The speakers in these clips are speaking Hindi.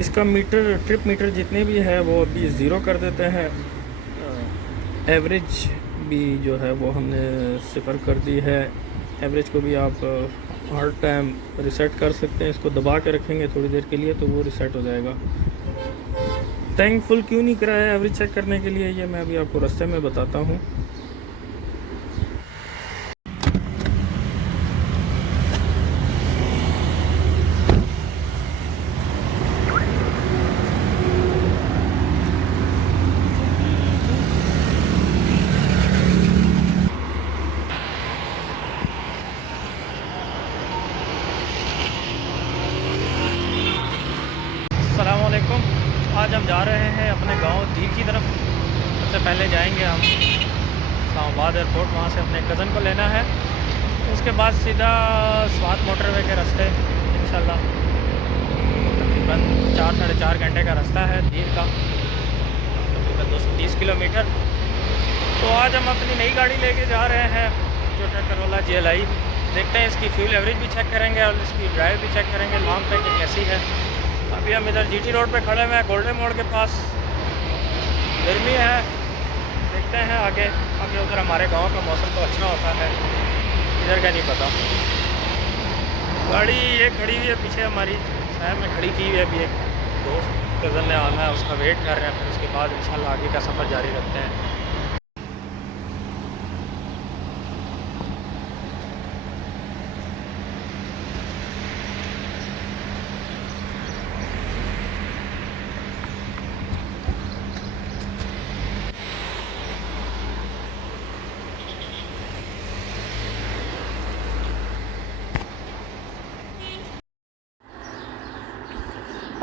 इसका मीटर, ट्रिप मीटर जितने भी है वो अभी ज़ीरो कर देते हैं। एवरेज भी जो है वो हमने सिफर कर दी है। एवरेज को भी आप हर टाइम रिसेट कर सकते हैं। इसको दबा के रखेंगे थोड़ी देर के लिए तो वो रिसेट हो जाएगा। टैंक फुल क्यों नहीं करा है एवरेज चेक करने के लिए, ये मैं अभी आपको रास्ते में बताता हूँ। अस्सलामुअलैकुम। आज हम जा रहे हैं अपने गांव दीर की तरफ। सबसे पहले जाएंगे हम इस्लामाबाद एयरपोर्ट, वहां से अपने कज़न को लेना है। उसके बाद सीधा स्वात मोटरवे के रास्ते इंशाल्लाह। तकरीबन 4 साढ़े 4 घंटे का रास्ता है दीर का, तकरीबन 230 किलोमीटर। तो आज हम अपनी नई गाड़ी लेके जा रहे हैं, टोयोटा करोला GLI। देखते हैं इसकी फ्यूल एवरेज भी चेक करेंगे और इसकी ड्राइव भी चेक करेंगे, लॉन्ग पे कि कैसी है। अभी हम इधर GT रोड पे खड़े हुए हैं, गोल्डन मोड़ के पास। गर्मी है, देखते हैं आगे उधर हमारे गांव का मौसम तो अच्छा होता है, इधर का नहीं पता। गाड़ी ये खड़ी हुई है पीछे हमारी शहर में खड़ी की हुई है। अभी एक दोस्त कज़न ने आना है, उसका वेट कर रहे हैं। फिर उसके बाद इंशाल्लाह आगे का सफ़र जारी रखते हैं।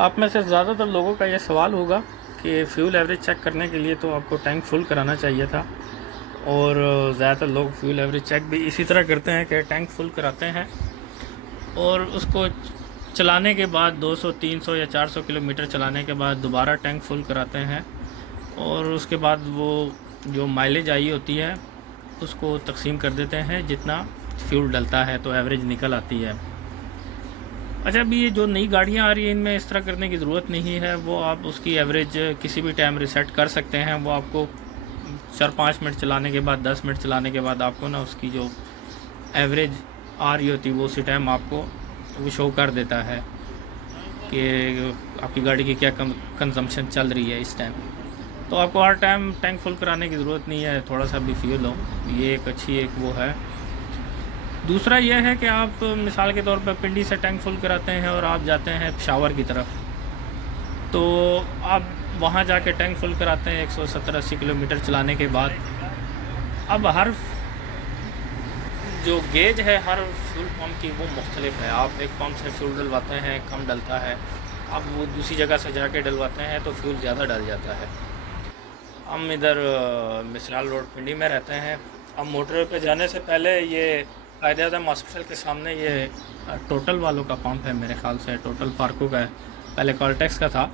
आप में से ज़्यादातर लोगों का ये सवाल होगा कि फ्यूल एवरेज चेक करने के लिए तो आपको टैंक फुल कराना चाहिए था, और ज़्यादातर लोग फ्यूल एवरेज चेक भी इसी तरह करते हैं कि टैंक फुल कराते हैं और उसको चलाने के बाद 200, 300 या 400 किलोमीटर चलाने के बाद दोबारा टैंक फुल कराते हैं, और उसके बाद वो जो माइलेज आई होती है उसको तकसीम कर देते हैं, जितना फ्यूल डलता है तो एवरेज निकल आती है। अच्छा, अभी ये जो नई गाड़ियाँ आ रही हैं इनमें इस तरह करने की ज़रूरत नहीं है। वो आप उसकी एवरेज किसी भी टाइम रिसेट कर सकते हैं। वो आपको 4-5 मिनट चलाने के बाद, 10 मिनट चलाने के बाद आपको ना उसकी जो एवरेज आ रही होती है वो उसी टाइम आपको वो शो कर देता है कि आपकी गाड़ी की क्या कंजम्पशन चल रही है इस टाइम। तो आपको हर टाइम टैंक फुल कराने की ज़रूरत नहीं है, थोड़ा सा भी फ्यूल हो, ये एक अच्छी एक वो है। दूसरा यह है कि आप मिसाल के तौर पर पिंडी से टैंक फुल कराते हैं और आप जाते हैं पेशावर की तरफ, तो आप वहाँ जाके टैंक फुल कराते हैं 170-80 किलोमीटर चलाने के बाद। अब हर जो गेज है हर फ्यूल पंप की वो मुख्तलिफ है। आप एक पंप से फ्यूल डलवाते हैं कम डलता है, अब वो दूसरी जगह से जाके डलवाते हैं तो फ्यूल ज़्यादा डल जाता है। हम इधर मिसराल रोड पिंडी में रहते हैं। अब मोटरवे पे जाने से पहले ये कायद-ए-आज़म हॉस्पिटल के सामने ये टोटल वालों का पंप है, मेरे ख़्याल से टोटल पार्को का है, पहले कॉलटेक्स का था।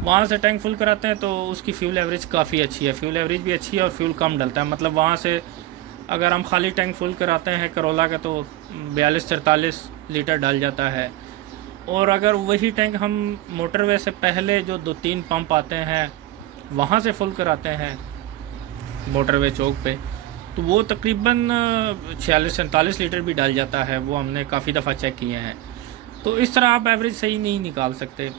वहाँ से टैंक फुल कराते हैं तो उसकी फ्यूल एवरेज काफ़ी अच्छी है, फ्यूल एवरेज भी अच्छी है और फ्यूल कम डलता है। मतलब वहाँ से अगर हम खाली टैंक फुल कराते हैं करोला का तो 42-43 लीटर डल जाता है, और अगर वही टैंक हम मोटरवे से पहले जो 2-3 पंप आते हैं वहाँ से फुल कराते हैं मोटरवे चौक पे, तो वो तकरीबन 46-47 लीटर भी डाल जाता है। वो हमने काफ़ी दफ़ा चेक किए हैं। तो इस तरह आप एवरेज सही नहीं निकाल सकते।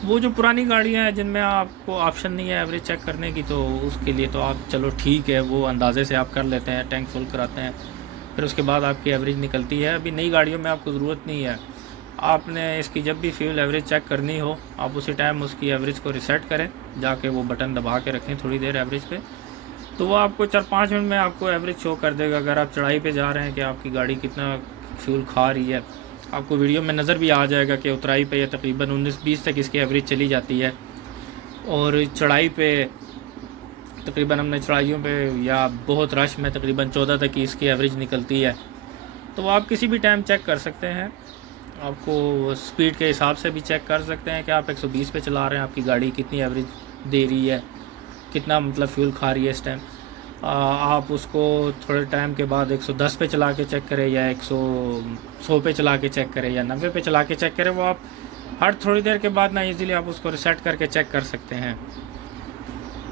वो जो पुरानी गाड़ियाँ हैं जिनमें आपको ऑप्शन नहीं है एवरेज चेक करने की, तो उसके लिए तो आप चलो ठीक है, वो अंदाज़े से आप कर लेते हैं, टैंक फुल कराते हैं, फिर उसके बाद आपकी एवरेज निकलती है। अभी नई गाड़ियों में आपको ज़रूरत नहीं है। आपने इसकी जब भी फ्यूल एवरेज चेक करनी हो आप उसी टाइम उसकी एवरेज को रिसेट करें, जाके वो बटन दबा के रखें थोड़ी देर एवरेज पे, तो वो आपको 4-5 मिनट में आपको एवरेज शो कर देगा। अगर आप चढ़ाई पे जा रहे हैं कि आपकी गाड़ी कितना फ्यूल खा रही है, आपको वीडियो में नज़र भी आ जाएगा कि उतराई पे तकरीबन 19-20 तक इसकी एवरेज चली जाती है, और चढ़ाई पे तकरीबन हमने चढ़ाइयों पे या बहुत रश में तकरीबन 14 तक की इसकी एवरेज निकलती है। तो आप किसी भी टाइम चेक कर सकते हैं। आपको स्पीड के हिसाब से भी चेक कर सकते हैं कि आप 120 पे चला रहे हैं, आपकी गाड़ी कितनी एवरेज दे रही है, कितना मतलब फ्यूल खा रही है इस टाइम। आप उसको थोड़े टाइम के बाद 110 पे चला के चेक करें या 100 पे चला के चेक करें या 90 पे चला के चेक करें, वो आप हर थोड़ी देर के बाद ना इजीली आप उसको रिसेट करके चेक कर सकते हैं।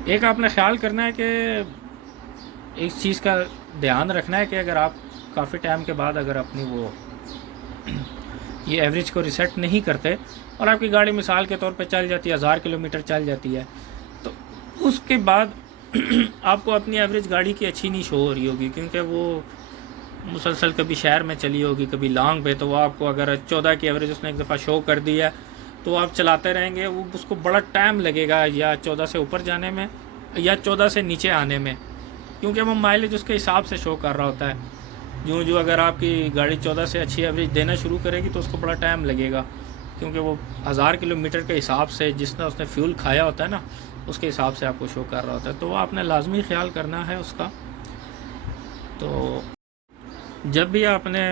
एक आपने ख्याल करना है कि इस चीज़ का ध्यान रखना है कि अगर आप काफ़ी टाइम के बाद अगर अपनी वो ये एवरेज को रिसेट नहीं करते और आपकी गाड़ी मिसाल के तौर पे चल जाती है 1000 किलोमीटर चल जाती है, तो उसके बाद आपको अपनी एवरेज गाड़ी की अच्छी नहीं शो हो रही होगी, क्योंकि वो मुसलसल कभी शहर में चली होगी, कभी लॉन्ग पे, तो वो आपको अगर 14 की एवरेज उसने एक दफ़ा शो कर दी है तो आप चलाते रहेंगे, वो उसको बड़ा टाइम लगेगा या 14 से ऊपर जाने में या 14 से नीचे आने में, क्योंकि वो माइलेज उसके हिसाब से शो कर रहा होता है। जो अगर आपकी गाड़ी 14 से अच्छी एवरेज देना शुरू करेगी तो उसको बड़ा टाइम लगेगा, क्योंकि वो 1000 किलोमीटर के हिसाब से जितना उसने फ्यूल खाया होता है ना, उसके हिसाब से आपको शो कर रहा होता है। तो वो आपने लाजमी ख्याल करना है उसका। तो जब भी आपने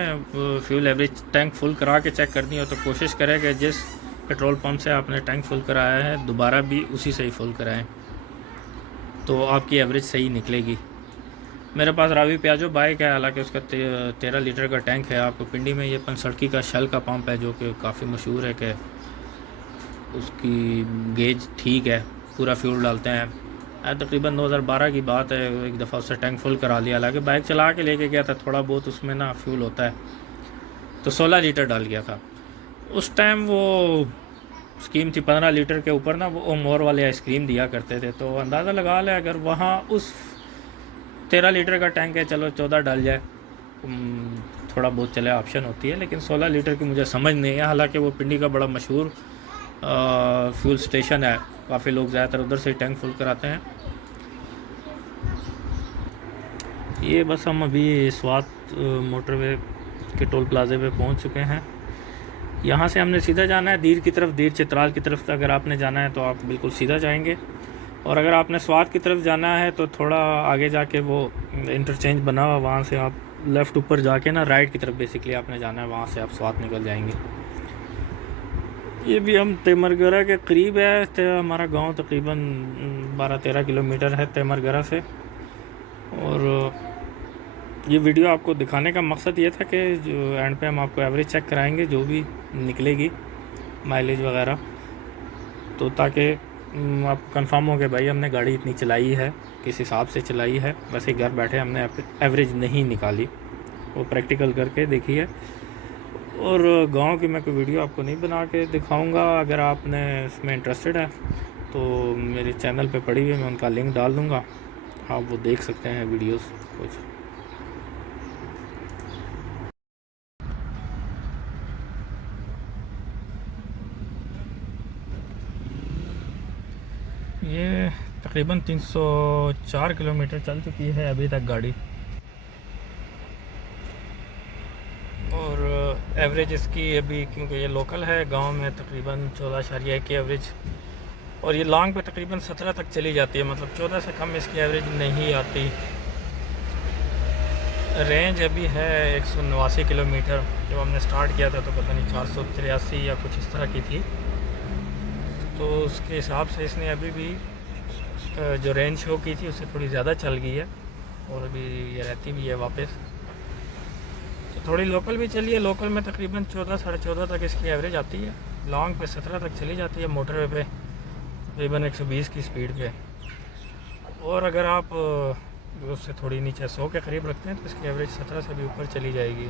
फ्यूल एवरेज टैंक फुल करा के चेक करनी हो तो कोशिश करें कि जिस पेट्रोल पंप से आपने टैंक फुल कराया है दोबारा भी उसी से ही फुल कराएं, तो आपकी एवरेज सही निकलेगी। मेरे पास रावी प्याजो बाइक है, हालांकि उसका 13 लीटर का टैंक है। आपको पिंडी में ये 65 का शेल का पंप है जो कि काफ़ी मशहूर है कि उसकी गेज ठीक है, पूरा फ्यूल डालते हैं। तकरीबन 2012 की बात है, एक दफ़ा उससे टैंक फुल करा लिया। हालांकि बाइक चला के लेके गया था, थोड़ा बहुत उसमें ना फ्यूल होता है, तो 16 लीटर डाल गया था। उस टाइम वो स्कीम थी 15 लीटर के ऊपर ना वो मोर वाले आइसक्रीम दिया करते थे, तो अंदाज़ा लगा लें अगर वहाँ उस 13 लीटर का टैंक है, चलो 14 डाल जाए, थोड़ा बहुत चले ऑप्शन होती है, लेकिन 16 लीटर की मुझे समझ नहीं है। हालांकि वो पिंडी का बड़ा मशहूर फ्यूल स्टेशन है, काफ़ी लोग ज़्यादातर उधर से टैंक फुल कराते हैं। ये बस हम अभी स्वात मोटरवे के टोल प्लाजे पे पहुंच चुके हैं। यहाँ से हमने सीधा जाना है दीर की तरफ, दीर चित्राल की तरफ। अगर आपने जाना है तो आप बिल्कुल सीधा जाएंगे, और अगर आपने स्वात की तरफ जाना है तो थोड़ा आगे जाके वो इंटरचेंज बना हुआ, वहाँ से आप लेफ़्ट ऊपर जाके ना राइट की तरफ बेसिकली आपने जाना है, वहाँ से आप स्वात निकल जाएंगे। ये भी हम तेमरगरा के करीब है, तो हमारा गांव तकरीबन 12-13 किलोमीटर है तेमरगरा से। और ये वीडियो आपको दिखाने का मकसद ये था कि जो एंड पे हम आपको एवरेज चेक कराएंगे जो भी निकलेगी माइलेज वगैरह, तो ताकि आपको कंफर्म हो कि भाई हमने गाड़ी इतनी चलाई है, किस हिसाब से चलाई है। वैसे घर बैठे हमने एवरेज नहीं निकाली, वो प्रैक्टिकल करके देखी है। और गांव की मैं कोई वीडियो आपको नहीं बना के दिखाऊंगा। अगर आपने इसमें इंटरेस्टेड है तो मेरे चैनल पे पड़ी हुई मैं उनका लिंक डाल दूंगा, आप वो देख सकते हैं वीडियोस कुछ। ये तकरीबन 304 किलोमीटर चल चुकी है अभी तक गाड़ी, और एवरेज इसकी अभी, क्योंकि ये लोकल है, गांव में तकरीबन 14.1 की एवरेज, और ये लॉन्ग पे तकरीबन 17 तक चली जाती है, मतलब 14 से कम इसकी एवरेज नहीं आती। रेंज अभी है 189 किलोमीटर। जब हमने स्टार्ट किया था तो पता नहीं 483 या कुछ इस तरह की थी, तो उसके हिसाब से इसने अभी भी जो रेंज शो की थी उससे थोड़ी ज़्यादा चल गई है, और अभी ये रहती भी है वापस। तो थोड़ी लोकल भी चली है, लोकल में तकरीबन 14-14.5 तक इसकी एवरेज आती है, लॉन्ग पे 17 तक चली जाती है, मोटरवे पे तकरीबन 120 की स्पीड पे। और अगर आप उससे थोड़ी नीचे 100 के करीब रखते हैं तो इसकी एवरेज 17 से भी ऊपर चली जाएगी।